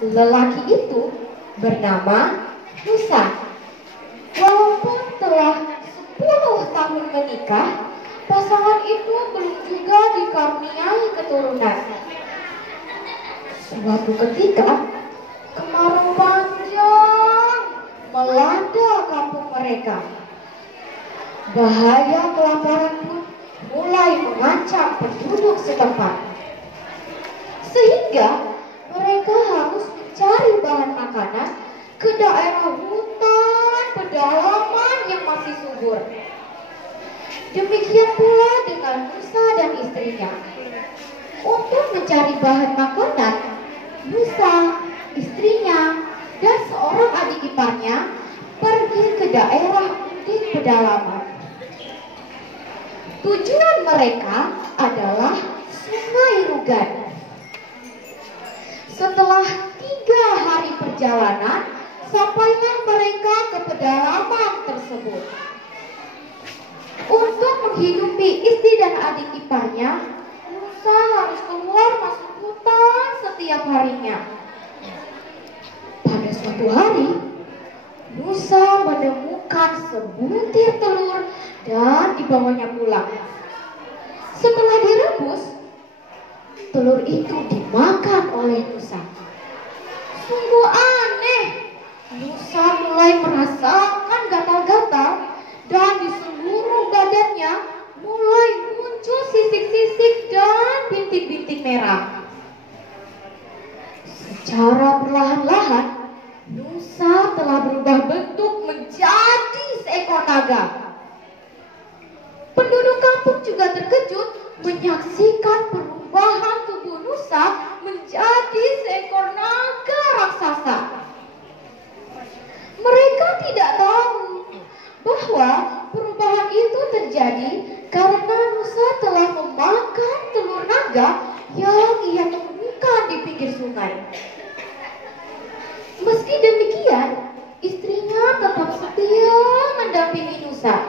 Lelaki itu bernama Musa. Walaupun telah 10 tahun menikah, pasangan itu belum juga dikaruniai keturunan. Suatu ketika, kemarau panjang melanda kampung mereka. Bahaya kelaparan pun mulai mengancam penduduk setempat, sehingga mereka harus mencari bahan makanan ke daerah hutan pedalaman yang masih subur. Demikian pula dengan Musa dan istrinya. Untuk mencari bahan makanan, Musa, istrinya, dan seorang adik iparnya pergi ke daerah unding pedalaman. Tujuan mereka adalah Sungai Rugan. Setelah 3 hari perjalanan, sampailah mereka ke pedalaman tersebut. Untuk menghidupi istri dan adik iparnya, Musa harus keluar masuk hutan setiap harinya. Pada suatu hari, Musa menemukan sebutir telur dan dibawanya pulang. Setelah direbus, telur itu dimakan oleh Musa. Sungguh aneh. Musa mulai merasakan gatal-gatal dan di seluruh badannya mulai muncul sisik-sisik dan bintik-bintik merah. Secara perlahan-lahan, Musa telah berubah bentuk menjadi seekor naga. Penduduk kampung juga terkejut menyaksikan perubahan tubuh Musa menjadi seekor naga raksasa. Mereka tidak tahu bahwa perubahan itu terjadi karena Musa telah memakan telur naga yang ia temukan di pinggir sungai. Meski demikian, istrinya tetap setia mendampingi Musa.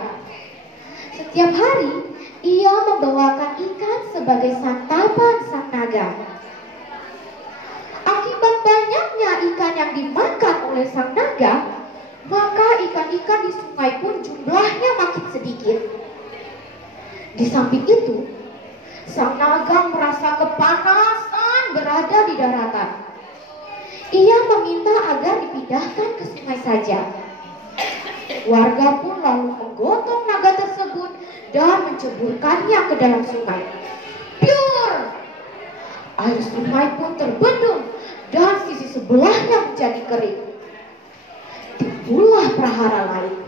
Setiap hari, ia membawakan ikan sebagai santapan sang naga. Akibat banyaknya ikan yang dimakan oleh sang naga, maka ikan-ikan di sungai pun jumlahnya makin sedikit. Di samping itu, sang naga merasa kepanasan berada di daratan. Ia meminta agar dipindahkan ke sungai saja. Warga pun lalu menggotong naga tersebut dan menceburkannya ke dalam sungai. Piur! Air sungai pun terbendung dan sisi sebelahnya menjadi kering. Timbullah prahara lain.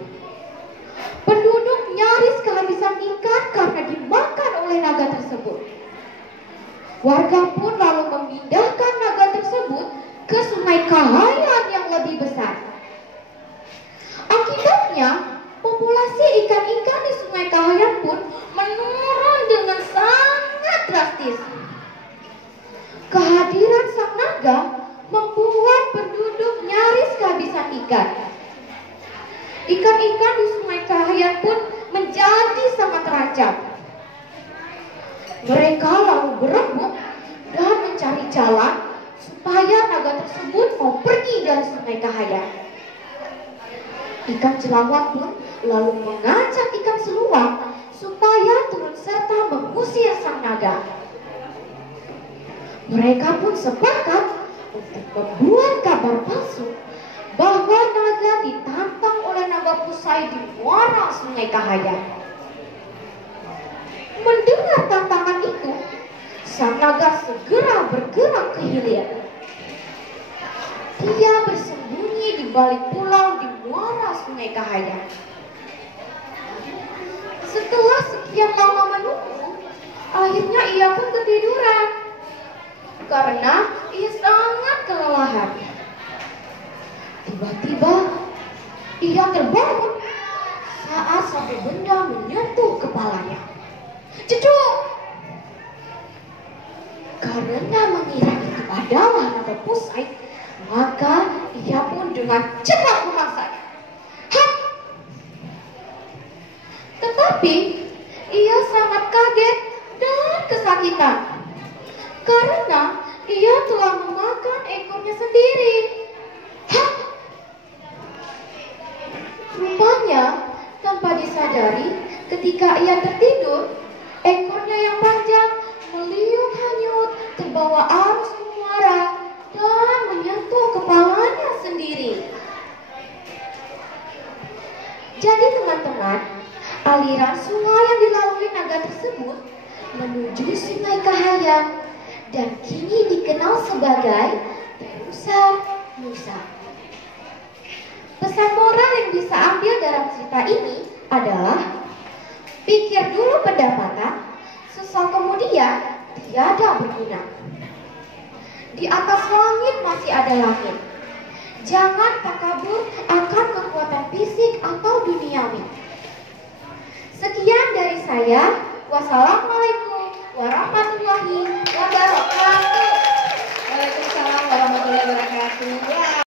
Penduduk nyaris kehabisan ikan karena dimakan oleh naga tersebut. Warga pun lalu memindahkan naga tersebut ke sungai Kahayan yang lebih besar. Akibatnya, populasi ikan-ikan di sungai Kahayan pun menurun dengan sangat drastis. Kehadiran sang naga membuat penduduk nyaris kehabisan ikan. Ikan-ikan di sungai Kahayan pun menjadi sangat terancam. Mereka lalu berebut dan mencari jalan supaya naga tersebut mau pergi dari sungai Kahayan. Ikan jelawat pun lalu mengajak ikan seluang supaya turut serta mengusir sang naga. Mereka pun sepakat untuk membuat kabar palsu bahwa naga ditantang oleh naga Pusai di muara sungai Kahayan. Mendengar tantangan itu, sang naga segera bergerak ke hilir. Dia bersembunyi di balik pulau di muara sungai Kahayan. Setelah sekian lama menunggu, akhirnya ia pun ketiduran karena ia sangat kelelahan. Tiba-tiba ia terbangun saat satu benda menyentuh kepalanya. Ceduk! Karena mengira itu adalah naga Pusai, maka ia pun dengan cepat memangsanya. Hap! Tetapi ia sangat kaget dan kesakitan karena ia telah memakan ekornya sendiri. dan kini dikenal sebagai terusan Musa. Pesan moral yang bisa ambil dalam cerita ini adalah pikir dulu pendapatan, sesaat kemudian tiada berguna. Di atas langit masih ada langit. Jangan takabur akan kekuatan fisik atau duniawi. Sekian dari saya. Wassalamualaikum warahmatullahi wabarakatuh. Waalaikumsalam warahmatullahi wabarakatuh.